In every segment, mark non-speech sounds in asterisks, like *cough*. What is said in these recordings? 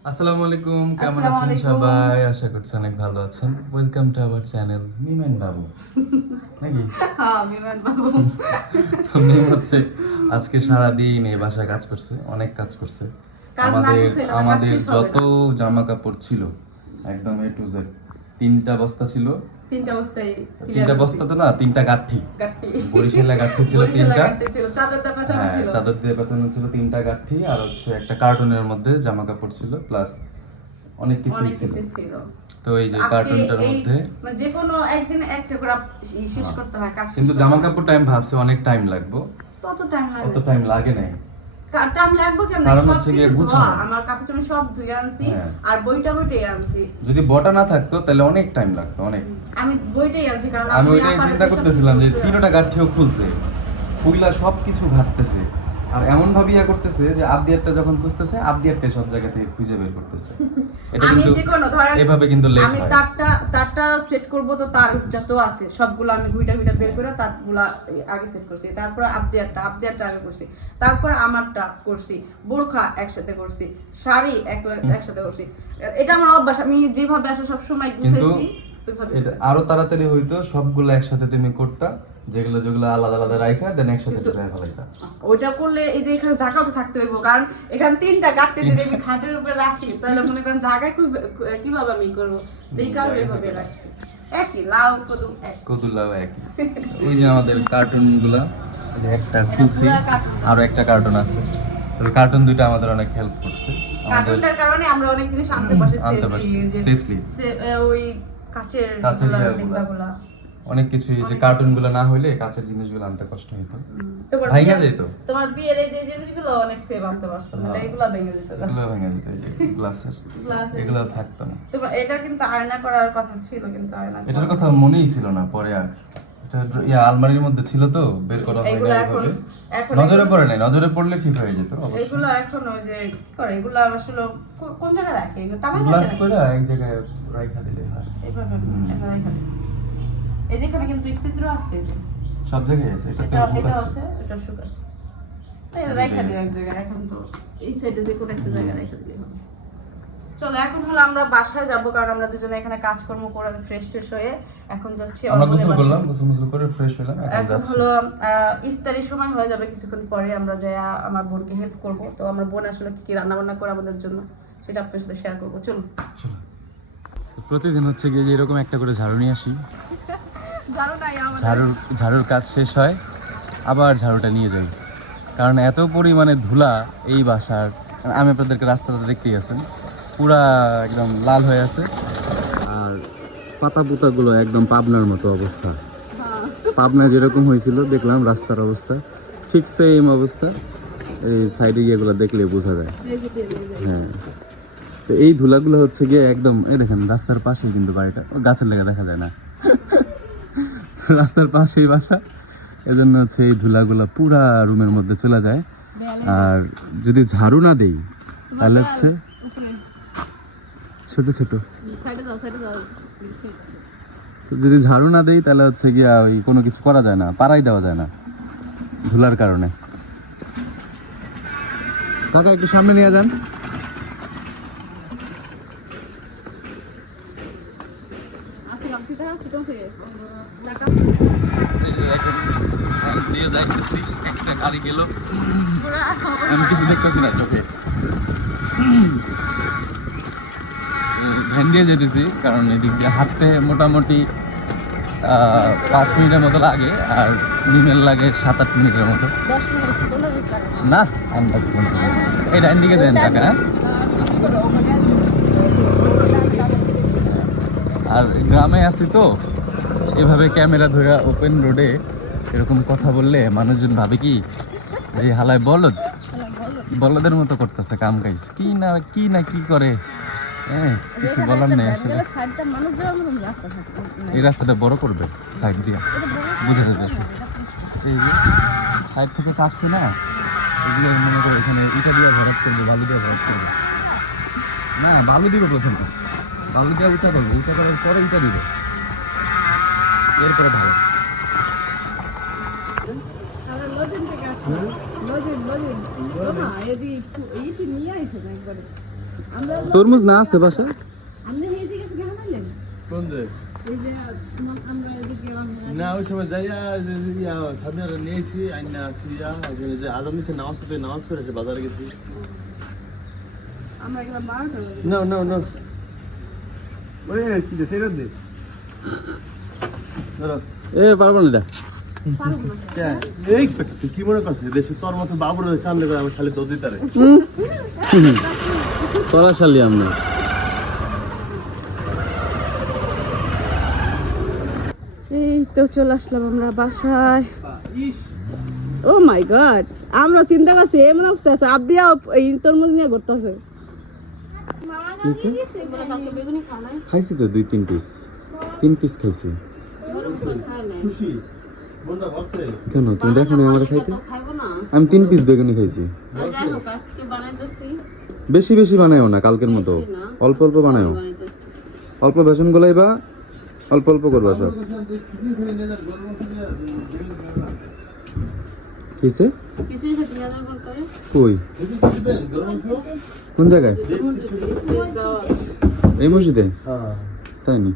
আসসালামু আলাইকুম কেমন আছেন সবাই? আশা করছি অনেক ভালো আছেন। ওয়েলকাম টু আওয়ার চ্যানেল মিমেন বাবু নাকি? *laughs* হ্যাঁ মিমেন বাবু *laughs* তো মিম হচ্ছে আজকে সারা দিন এই বাসায় কাজ করছে অনেক কাজ করছে। আমাদের আমাদের যত জামা কাপড় ছিল একদম এ টু জেড তিনটা বস্তা ছিল তিনটা বস্তায় তিনটা বস্তা তো না তিনটা গাঠি গাঠি ছিল তিনটা। হ্যাঁ চাদর দিয়ে ছিল তিনটা গাঠি আর হচ্ছে একটা কার্টুনের মধ্যে জামা কাপড় ছিল প্লাস অনেক কিছু ছিল। তো এই যে কার্টুনটার মধ্যে মানে যে কোনো একদিন একটা করে শেষ হ্যাঁ। করতে হয় কিন্তু জামা হয়। কাপড়টা আমি ভাবছি অনেক টাইম লাগবো। টাইম অত টাইম লাগে নাই। টাইম লাগবে কেমন? কারণ হচ্ছে গিয়ে গুছানো। আমার কাপড় চোপড় সব ধুয়ে আনছি হ্যাঁ। আর বইটা বইটাই আনছি। যদি বটা না থাকতো তাহলে অনেক টাইম লাগতো অনেক। আমি বইটাই আনছি কারণ আমি ওইটাই চিন্তা করতেছিলাম যে কিছু ধুয়ে তিনটা গাঠিও খুলছে। খুইলা সবকিছু ঘাটতেছে। আর এমন ভাবে ইয়া করতেছে যে আবদিয়ারটা যখন খুঁজতেছে আবদিয়ারটা সব জায়গা থেকে খুঁজে বের করতেছে। *laughs* এটা কিন্তু এভাবে কিন্তু লেট আমি তারটা তারটা সেট করব তো তার যত আছে সবগুলো আমি ঘুইটা ঘুইটা বের করে তারগুলা আগে সেট করছি। তারপর আবদিয়ারটা আবদিয়ারটা আগে করছি। তারপর আমারটা করছি বোরখা একসাথে করছি শাড়ি এক একসাথে করছি। এটা আমার অভ্যাস আমি যেভাবে আসলে সবসময় গুছাইছি। এটা আরও তাড়াতাড়ি হইতো সবগুলো একসাথে তুমি করতা যেগুলো যেগুলো আলাদা আলাদা দেন একসাথে ফেলাইতা। ওইটা করলে এই যে এখানে তো থাকতে হইব কারণ এখানে তিনটা গাঁটতে যদি আমি খাটের উপরে রাখি তাহলে মনে করেন জায়গা কিভাবে- আমি করব? এই কারণে এভাবে রাখছি। একই লাউ কদু এক। কদুল্লাও একই। ওই যে আমাদের কার্টুনগুলা একটা খুলছি পুরা একটা কার্টুন আছে। কার্টুন আমাদের অনেক হেল্প করছে। কার্টুনটার কারণে আমরা অনেক জিনিস আনতে পারছি আনতে পারছি, ওই কাচের কাচের অনেক কিছু এই যে কার্টুনগুলো না হইলে কাছের জিনিসগুলো আনতে কষ্ট হতো বিয়ের- যেত। তোমার বিয়ের এই যে জিনিসগুলো অনেক সেভ আনতে পারছ না। এগুলো ভেঙে যেত এগুলো ভেঙে যেত গ্লাসের। এগুলো থাকতো না। তো এটা কিন্তু আয়না করার কথা ছিল কিন্তু আয়না এটার কথা মনেই ছিল না পরে আর এটা ইয়া আলমারির মধ্যে ছিল তো বের করা হয় না এখন নজরে পড়ে নাই নজরে পড়লে ঠিক হয়ে যেত এগুলো এখন ওই যে কি করে এগুলো আসলে কোন জায়গায় রাখে? এগুলো টাকা গ্লাস করে এক জায়গায় রাখা দিলে হয়। এই যে এখানে কিন্তু ছিদ্র আছে সব জায়গায় আছে এটা এটা আছে। এটা শুক আছে। রাখা দিই এক জায়গায় এখন তো এই সাইডে যে কোনো একটা জায়গায় রেখে দিলে হবে। চলো এখন হলো আমরা বাসায় যাব কারণ আমরা দুজনে এখানে কাজকর্ম করে ফ্রেশ ট্রেশ হয়ে এখন যাচ্ছি আমরা গোসল করলাম গোসল করে ফ্রেশ হলাম এখন যাচ্ছি। হলো ইফতারির সময় হয়ে যাবে কিছুক্ষণ পরে আমরা যাই আমার বোনকে হেল্প করব। তো আমার বোন আসলে কি কি রান্না বান্না করে আমাদের জন্য সেটা আপনার সাথে শেয়ার করব। চলুন। প্রতিদিন হচ্ছে গিয়ে যে এরকম একটা করে ঝাড়ু নিয়ে আসি। *laughs* ঝাড়ুর ঝাড়ুর কাজ শেষ হয় আবার ঝাড়ুটা নিয়ে যাই। কারণ এত পরিমাণে ধুলা এই বাসার আমি আপনাদেরকে রাস্তাটা দেখতেই আছেন। পুরা একদম লাল হয়ে আছে। আর পাতা পুতাগুলো একদম পাবনার মতো অবস্থা। পাবনা যেরকম হয়েছিল দেখলাম রাস্তার অবস্থা। ঠিক সেম অবস্থা। এই সাইডে গিয়েগুলো দেখলে বোঝা যায়। হ্যাঁ। তো এই ধুলাগুলো হচ্ছে গিয়ে একদম এই দেখেন রাস্তার পাশেই কিন্তু বাড়িটা। ও গাছের লেগে দেখা যায় না। *laughs* রাস্তার পাশেই বাসা। এজন্য হচ্ছে এই ধুলাগুলো পুরা রুমের মধ্যে চলে যায়। আর যদি ঝাড়ু না দেই তাহলে হচ্ছে ছোট ছোট। যদি ঝাড়ু না দেই তাহলে হচ্ছে গিয়া ওই কোনো কিছু করা যায় না পাড়াই দেওয়া যায় না ধুলার কারণে। কাকা একটু সামনে নিয়ে যান। একটা গাড়ি গেল। আমি কিছু দেখতেছি না চোখে। ভ্যান দিয়ে যেতেছি কারণ এদিক দিয়ে হাঁটতে মোটামুটি পাঁচ মিনিটের মতো লাগে আর নিমেল লাগে সাত আট মিনিটের মতো। না? আন্দাজ। এই ডাইন দিকে দেন টাকা। আর গ্রামে আছি তো এভাবে ক্যামেরা ধরে ওপেন রোডে এরকম কথা বললে মানুষজন ভাবে কি যে হালায় বলদ? বলদের মতো করতেছে কাম কাজ কি না কি না কি করে? হ্যাঁ কিছু বলার নেই আসলে। এই রাস্তাটা বড় করবে সাইড দিয়ে। বুঝে যাচ্ছে এই সাইড থেকে কাটছি না এগুলো মনে করে এখানে ইটা দিয়ে ভরাট করবে বালু দিয়ে ভরাট করবে। না না বালু দিবে প্রথমে। বালু দিয়ে উঁচা করবে উঁচা করার পরে ইটা দিবে। এরপরে ভালো লজেন থেকে আসছি লজেন লজেন। এইটি নিয়ে আইছে না একবারে। তরমুজ না আছে বাসা কোন যে? না ওই সময় যাইয়া যে যে সামনে নিয়েছি আইনা আসছি যে আদম নিচে নামাজ পড়ে নামাজ পড়ে এসে বাজারে গেছি। না না কি যে সেটা দে। এ পারব না এটা। এই তুই কি মনে করছিস? দেশে তোর মতো বাবুর সামনে করে আমার খালি দিতে *laughs* *laughs* রে পড়াশালি আমরা। এই তো চলে আসলাম আমরা বাসায়। ও মাই গড আমরা চিন্তা করছি এমন অবস্থা আছে আব্দিয়াও এই তরমুজ নিয়ে ঘুরতেছে খাইছি তো দুই তিন পিস তিন পিস খাইছি। কেন? তুমি দেখো না আমার খাইতে? আমি তিন পিস বেগুনি খাইছি। বেশি বেশি বানায়ও না কালকের মতো। অল্প অল্প বানায়ও। অল্প বেসন গোলাই বা অল্প অল্প করবা সব। কিসে? কই? কোন জায়গায়? এই মসজিদে? তাই নি?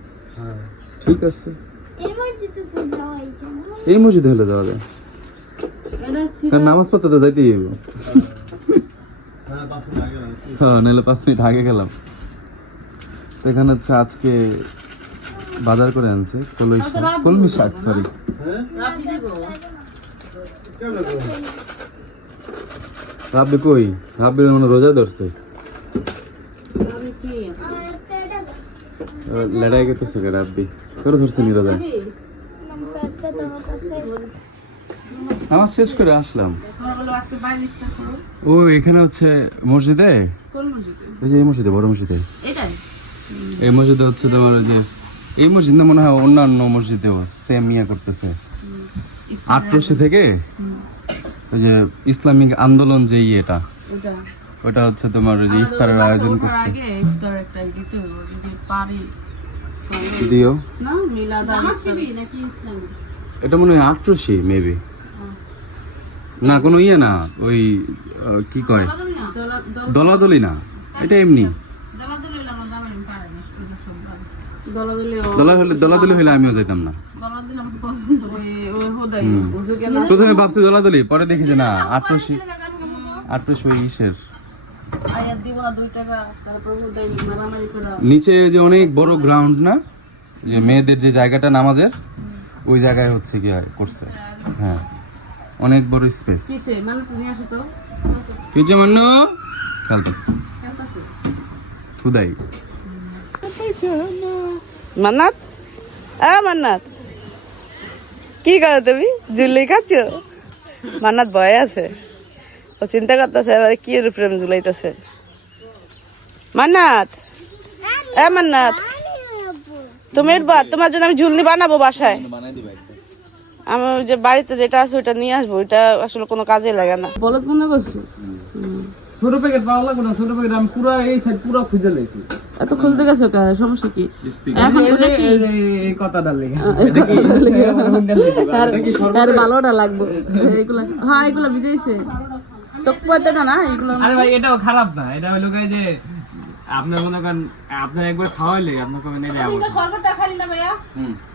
ঠিক আছে। এই মসজিদে হলে যাওয়া যায়। নামাজ পড়তে তো যাইতেই হইব হ্যাঁ পাঁচ মিনিট আগে না হ্যাঁ নাহলে পাঁচ মিনিট আগে গেলাম। তো এখানে হচ্ছে আজকে বাজার করে আনছে কলই শাক। কলমি শাক সরি রাব্বি কই? রাব্বির মনে হয় রোজা ধরছে। লড়াই করতেছে রাব্বি করে ধরছে নি রোজা। আমার শেষ করে আসলাম। ও এখানে হচ্ছে মসজিদে? ওই যে এই মসজিদে বড় মসজিদে। এটাই। এই মসজিদে হচ্ছে তোমার ওই যে এই মসজিদ না মনে হয় অন্যান্য মসজিদেও সেম ইয়ে করতেছে। আটরশি থেকে? ওই যে ইসলামিক আন্দোলন যে ইয়েটা এটা ওটা হচ্ছে তোমার ওই যে ইফতারের আয়োজন করছে। দিও। না মিলাদ নাকি এটা মনে হয় আটরশি মেবি না কোনো ইয়ে না ওই কি কয়? দলাদলি না এটা এমনি। দলাদলি হইলে আমিও যেতাম না। প্রথমে ভাবছি দলাদলি পরে দেখি যে না আটরশি ওই ইসের। নিচে যে অনেক বড় গ্রাউন্ড না যে মেয়েদের যে জায়গাটা নামাজের ওই জায়গায় হচ্ছে কি করছে। হ্যাঁ। অনেক বড় স্পেস কিসে মানে তুমি আসো তো। যে মান্য খুদাই মান্নাত? আ মান্নাত। কি করো তুমি? জুলি খাচ্ছ? মান্নাত ভয় আছে। ও চিন্তা করতেছে এবার কি এর প্রেম জুলাইতেছে মান্নাত! এ মান্নাত! তুমি তোমার জন্য আমি ঝুলনি বানাবো বাসায়। আমি ওই যে বাড়িতে যেটা আছে ওইটা নিয়ে আসব ওইটা আসলে কোনো কাজে লাগে না। বলত মনে করছ? ছোট প্যাকেট পাওয়া লাগবে না ছোট প্যাকেট আমি পুরো এই সাইড পুরো খুঁজে লেছি এত খুলতে গেছো কে সমস্যা কি? এখন এটা কি? এই কথাটা লেগে আর আর ভালোটা লাগবে। এইগুলা হ্যাঁ এগুলা ভিজাইছে। তো পয়তাটা না এগুলো? আরে ভাই এটাও খারাপ না। এটা হলো যে আপনার মনে করেন আপনার একবার খাওয়াইলে আপনার কবে নেবে আবার সর্বটা খালি না। ভাইয়া। ওটা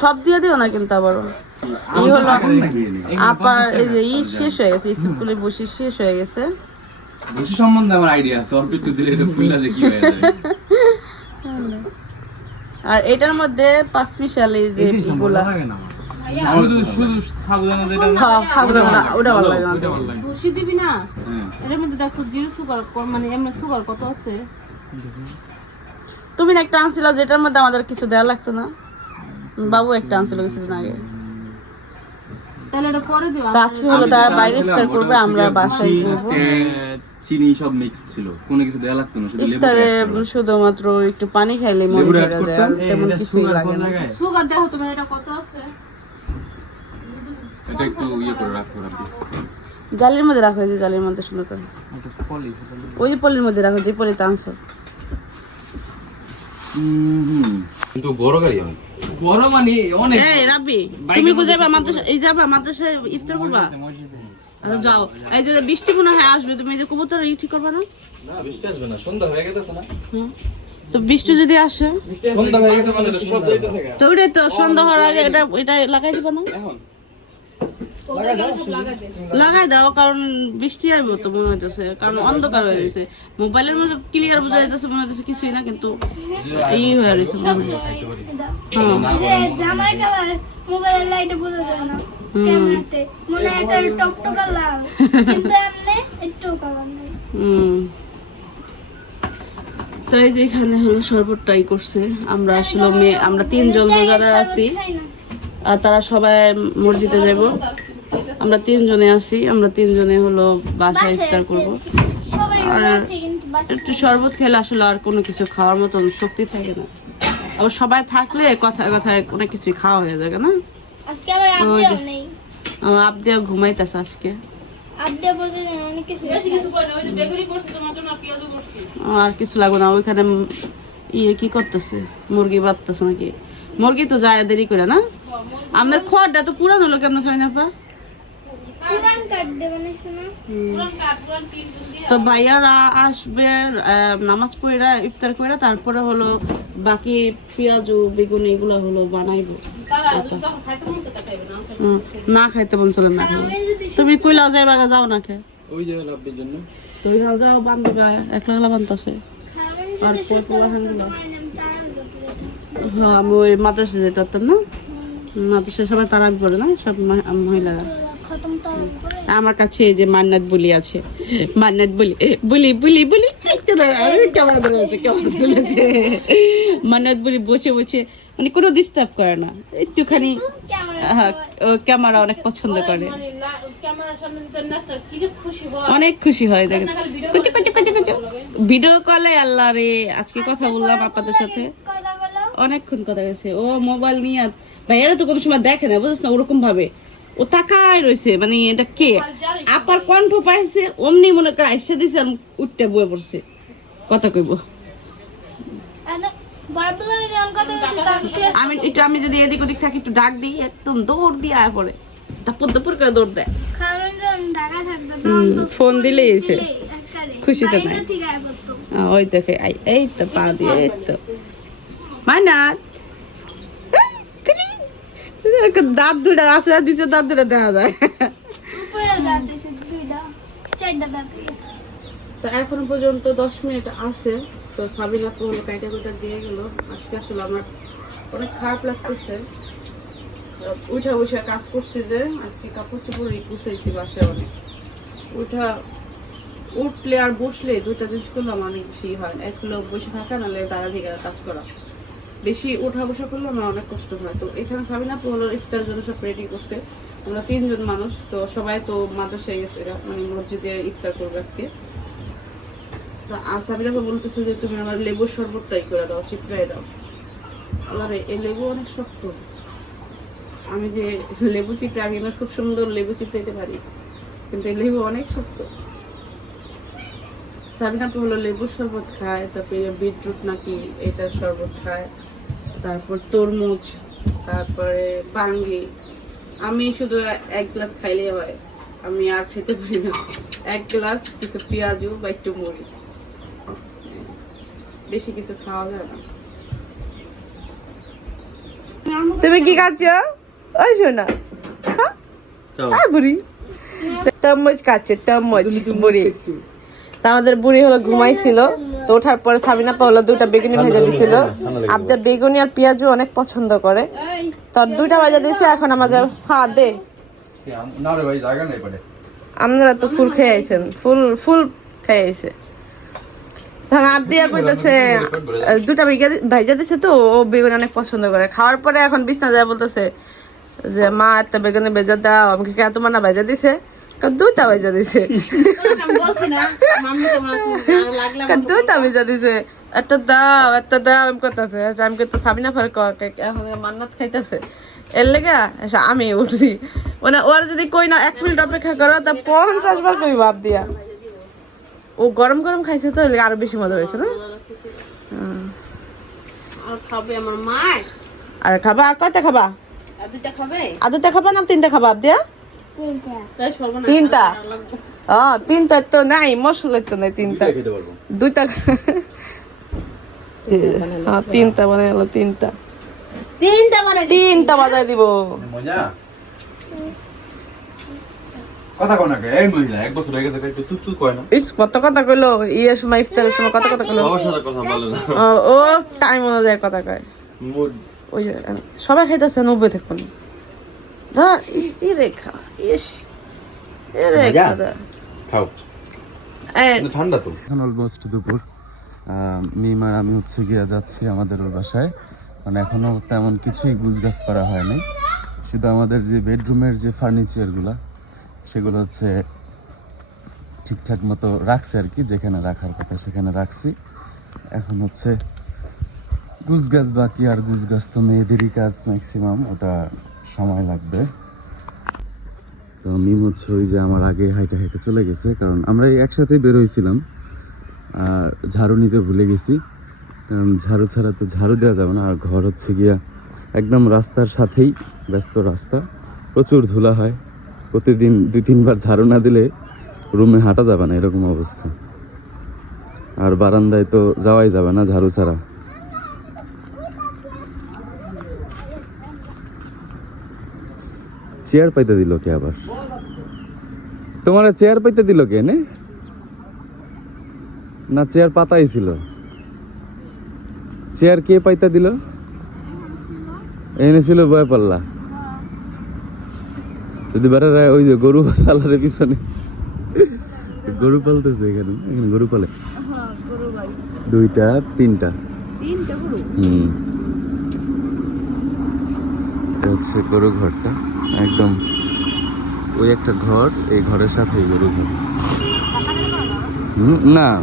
সব দিয়ে দিও না কিন্তু আবারও। এই হলো আপার এই যে ই শেষ হয়ে গেছে স্কুলে বসে শেষ হয়ে গেছে। বসি সম্বন্ধে আমার আইডিয়া আছে অল্প একটু দিলে এটা ফুললা যে কি হয়ে যায়। আর এটার মধ্যে পাঁচ মিশাল এই যে এগুলা লাগে না শুধু শুধু সাবধানে যেটা হ্যাঁ সাবধানে ওটা ভালো লাগে ভালো দিবি না? হ্যাঁ। এর মধ্যে দেখো জিরো সুগার মানে এমনি সুগার কত আছে? তুমি না একটা আনছিল যেটার মধ্যে আমাদের কিছু দেওয়া লাগতো না? বাবু একটা আনছিল কিছুদিন আগে। তাহলে এটা পরে দিও তো আজকে হলো তারা বাইরে ইফতার করবে আমরা বাসায় করব চিনি সব মিক্সড ছিল। কোনো কিছু দেয়া লাগতো না শুধু লেবু ইফতারে শুধুমাত্র একটু পানি খাইলে মন ভরে যায় তেমন কিছুই লাগে না। সুগার দেখো তুমি এটা কত আছে? এটা একটু ইয়ে করে রাখো রাখো জালির মধ্যে রাখো এই যে জালির মধ্যে সুন্দর করে। ওই যে পলির মধ্যে রাখো যে পলিতে আনছো। কিন্তু বড় গাড়ি আমি। বড় মানে অনেক এই রাব্বি তুমি কো যাবা মাদ্রাসা এই যাবা মাদ্রাসায় ইফতার করবা? আচ্ছা যাও। এই যে বৃষ্টি মনে হয় আসবে তুমি এই যে কবুতর ই ঠিক করবে না? না বৃষ্টি আসবে না সন্ধ্যা হয়ে গেছে না। হুম। তো বৃষ্টি যদি আসে? সন্ধ্যা হয়ে গেছে তো ওটাই তো সন্ধ্যা হওয়ার আগে এটা এটা লাগাই দিবা না? লাগাই দাও কারণ বৃষ্টি আসবে তো মনে হইতেছে কারণ অন্ধকার হয়ে গেছে। মোবাইলের মধ্যে ক্লিয়ার বোঝা যাইতেছে মনে হইতেছে কিছুই না কিন্তু ই হয়ে রয়েছে মনে হয়। হ্যাঁ। যে মোবাইলের লাইটে বোঝা যায় না ক্যামেরাতে। মনে একটা টকটকা লাল কিন্তু এমনি একটু কালার নেই। হুম। তো যে এখানে হলো শরবতটাই করছে। আমরা আসলে মেয়ে আমরা তিনজন রোজাদার আছি আর তারা সবাই মসজিদে যাব আমরা তিনজনে আসি আমরা তিনজনে হলো বাসায় ইফতার করব। আর একটু শরবত খেলে আসলে আর কোনো কিছু খাওয়ার মতন শক্তি থাকে না। আবার সবাই থাকলে কথায় কথায় অনেক কিছুই খাওয়া হয়ে যাবে না? আজকে আবার ওই নেই। আমার আবদিয়া ঘুমাইতেছে আজকে। আবদে বলতে অনেক কিছু আর কিছু লাগবে না ওইখানে ইয়ে কি করতেছে? মুরগি বাঁধতেছে নাকি? মুরগি তো যায় দেরি করে না? আমাদের খড়টা তো পুরানো লোক কেমন হয় না পা পুরান কাট দে বানাইছে না তো ভাইয়ারা আসবে নামাজ পড়া ইফতার করে তারপরে হলো বাকি পেঁয়াজু বেগুন এগুলো হলো বানাইবো। না? খাইতে মন চলে না। তুমি কইলাও যাইবা গা, যাও না খে ওই যে রাব্বির জন্য। তুমি যাও যাও বান্ধবা একলা একলা খাওয়ার আর পোলা হ্যাঁ আমি ওই মাদ্রাসা যেতে পারতাম না মাদ্রাসা সবাই তারা পড়ে না? সব মহিলারা। আমার কাছে এই যে মান্নাত বলি আছে। মান্নাত বলি বলি বলি বলি কেমন কেমন মান্নাত বলি বসে বসে মানে কোনো ডিস্টার্ব করে না। একটুখানি ক্যামেরা হ্যাঁ, ও ক্যামেরা অনেক পছন্দ করে। মানে অনেক খুশি হয় দেখে কুচু কুচু কুচু কুচু। ভিডিও কলে আল্লাহ রে আজকে কথা বললাম আপনাদের সাথে। অনেকক্ষণ কথা গেছে ও মোবাইল নিয়ে ভাইয়ারা তো কোনো সময় দেখে না বুঝছ না? ওরকম ভাবে ও তাকায় রয়েছে মানে এটা কে আপার কণ্ঠ পাইছে অমনি মনে করে আইসা দিছে আর উঠতে বয়ে পড়ছে। কথা কইব। আমি একটু আমি যদি এদিক ওদিক থাকি একটু ডাক দিই একদম দৌড় দিয়ে আয় পড়ে। তারপর দুপুর করে দৌড় দেয়। ফোন দিলেই এসে। খুশিতে নাই। ওই দেখে এই তো পা দিয়ে এই তো। মানাত দাঁত দুটা আছে দিছে দাঁত দুটা দেখা যায়। দুইটা তো এখনও পর্যন্ত দশ মিনিট আছে তো সাবিনা পুরো কাইটা কুইটা দিয়ে গেল। আজকে আসলে আমার অনেক খারাপ লাগতেছে। উঠা উঠা কাজ করছি যে আজকে কাপড় চোপড় কুচাইছি বাসায় অনেক। উঠা উঠলে আর বসলে দুইটা জিনিস করলাম অনেক বেশি হয়। এক লোক বসে থাকা নাহলে দাঁড়া থেকে কাজ করা। বেশি ওঠা বসা করলে আমার অনেক কষ্ট হয়। তো এখানে সাবিনা পুরো ইফতার জন্য সব রেডি করছে। আমরা তিনজন মানুষ, তো সবাই তো মাদ্রাসায় গেছে মানে মসজিদে ইফতার করবে আজকে। তো আসামিরাকে বলতেছে যে, তুমি আমার লেবুর শরবতটাই করে দাও চিপড়াই দাও। আরে এই লেবু অনেক শক্ত। আমি যে লেবু চিপড়ে আগে না, খুব সুন্দর লেবু চিপড়াইতে পারি, কিন্তু এই লেবু অনেক শক্ত। সাবিনা তো হলো লেবুর শরবত খায়, তারপরে বিটরুট নাকি এটার শরবত খায়? তারপর তরমুজ তারপরে বাঙ্গি আমি শুধু এক গ্লাস খাইলেই হয়। আমি আর খেতে পারি না। এক গ্লাস কিছু পেঁয়াজু বা একটু মুড়ি। বেশি কিছু খাওয়া যায় না। তুমি কি খাচ্ছ? ওই শোনা। হ্যাঁ? বুড়ি? তরমুজ খাচ্ছে তরমুজ বুড়ি। তা আমাদের বুড়ি হলো ঘুমাইছিল। তো ওঠার পরে সাবিনা পা হলো দুটা বেগুনি ভেজে দিছিল। আপনার বেগুনি আর পেঁয়াজু অনেক পছন্দ করে। তো দুইটা ভাজা দিছে এখন আমাদের হ্যাঁ দে। না রে ভাই জায়গা নেই পড়ে আপনারা তো ফুল খেয়ে আইছেন ফুল ফুল খেয়ে আইছে। তখন আবদিয়া কইতেছে আহ, দুটা ভাইজা দিছে তো ও বেগুন অনেক পছন্দ করে। খাওয়ার পরে এখন বিছনা যায় বলতেছে যে মা একটা বেগুনে ভেজা দাও। আমাকে কে তোমার না ভাইজা দিছে? দুইটা ভাইজা দিছে। দুইটা ভাইজা দিছে। একটা দাও একটা দাও আমি করতেছে। আমি করতে সাবিনা ফার মান্নাত খাইতেছে। এর লেগে এসে আমি উঠছি। মানে ওর যদি কই না এক মিনিট অপেক্ষা করো তা পঞ্চাশ বার কই ভাব দিয়া। ও গরম গরম খাইছে তো আরও বেশি মজা হয়েছে না? আর খাবা আর কয়টা খাবা? আর দুটা খাবে? আর দুটা খাবা না তিনটা খাবা সর্বনাশ তিনটা। ও তিনটা তো নাই মশলার তো নাই তিনটা। দুইটা তিনটা মানে হলো তিনটা। তিনটা মানে তিনটা বাজায় দিব। কথা কও না কে? এই মহিলা এক বছর হয়ে গেছে একটু তুই তুই কয় না। ইস কত কথা কইলো? ইয়ের সময় ইফতারের সময় কত কথা কইলো? বাবার সাথে কথা বলে না। ও, ও টাইম অনুযায়ী কথা কয়। ওই সবাই খাইতেছে নব্বই থেকে ধর ই- রেখা ইস এ রেখা খাও। ঠান্ডা তো। এখন অলমোস্ট দুপুর। আহ, মিম আর আমি হচ্ছে গিয়ে যাচ্ছি আমাদের ওর বাসায়। মানে এখনও তেমন কিছুই গুছগাছ করা হয়নি। শুধু আমাদের যে বেডরুমের যে ফার্নিচারগুলো সেগুলো হচ্ছে ঠিকঠাক মতো রাখছে আর কি যেখানে রাখার কথা সেখানে রাখছি। এখন হচ্ছে গুছগাছ বাকি আর গুছগাছ তো মেয়েদেরই কাজ ম্যাক্সিমাম ওটা সময় লাগবে। তো মিম হচ্ছে ওই যে আমার আগে হাইটে হাইটে চলে গেছে, কারণ আমরা এই একসাথে বের হয়েছিলাম। আর ঝাড়ু নিতে ভুলে গেছি। কারণ ঝাড়ু ছাড়া তো ঝাড়ু দেওয়া যাবে না, আর ঘর হচ্ছে গিয়া একদম রাস্তার সাথেই ব্যস্ত রাস্তা। প্রচুর ধুলা হয়। প্রতিদিন দুই তিনবার ঝাড়ু না দিলে রুমে হাঁটা যাবে না, এরকম অবস্থা। আর বারান্দায় তো যাওয়াই যাবে না ঝাড়ু ছাড়া। চেয়ার পাইতে দিল কে আবার? তোমার চেয়ার পাইতে দিল কে নে? না চেয়ার পাতাই ছিল। চেয়ার কে পাইতে দিল? এনেছিল বয় পাল্লা যদি বেড়ারা ওই যে গরু সালারের পিছনে। গরু পালতেছে এখানে এখানে গরু পালে। দুইটা তিনটা। হুম। হচ্ছে গরু ঘরটা। একদম। ওই একটা ঘর এই ঘরের সাথেই গরু ঘর। না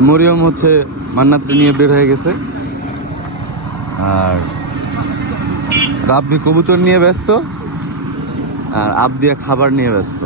মরিয়ম হচ্ছে মান্নাত্রী নিয়ে বের হয়ে গেছে। আর রাব্বি কবুতর নিয়ে ব্যস্ত আর আবদিয়া খাবার নিয়ে ব্যস্ত।